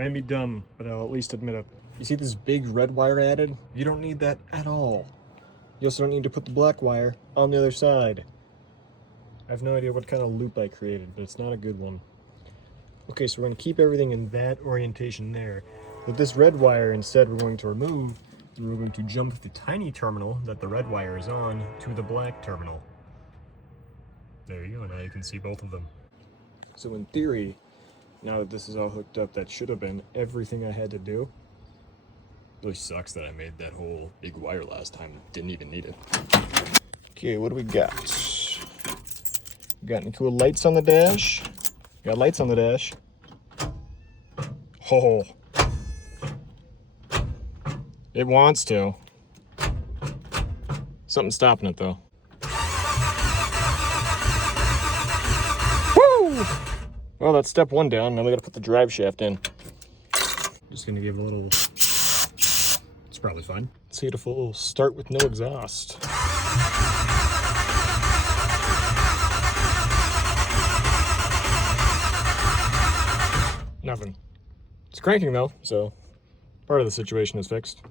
I may be dumb, but I'll at least admit it. You see this big red wire added? You don't need that at all. You also don't need to put the black wire on the other side. I have no idea what kind of loop I created, but it's not a good one. Okay, so we're going to keep everything in that orientation there. With this red wire, instead, we're going to remove, and we're going to jump the tiny terminal that the red wire is on to the black terminal. There you go, now you can see both of them. So in theory, now that this is all hooked up, that should have been everything I had to do. Really sucks that I made that whole big wire last time. Didn't even need it. Okay, what do we got? Got any cool lights on the dash? Got lights on the dash. Oh. It wants to. Something's stopping it though. Woo! Well, that's step one down. Now we gotta put the drive shaft in. Just gonna give a little... It's probably fine. Let's see a full start with no exhaust. Nothing. It's cranking though, so part of the situation is fixed.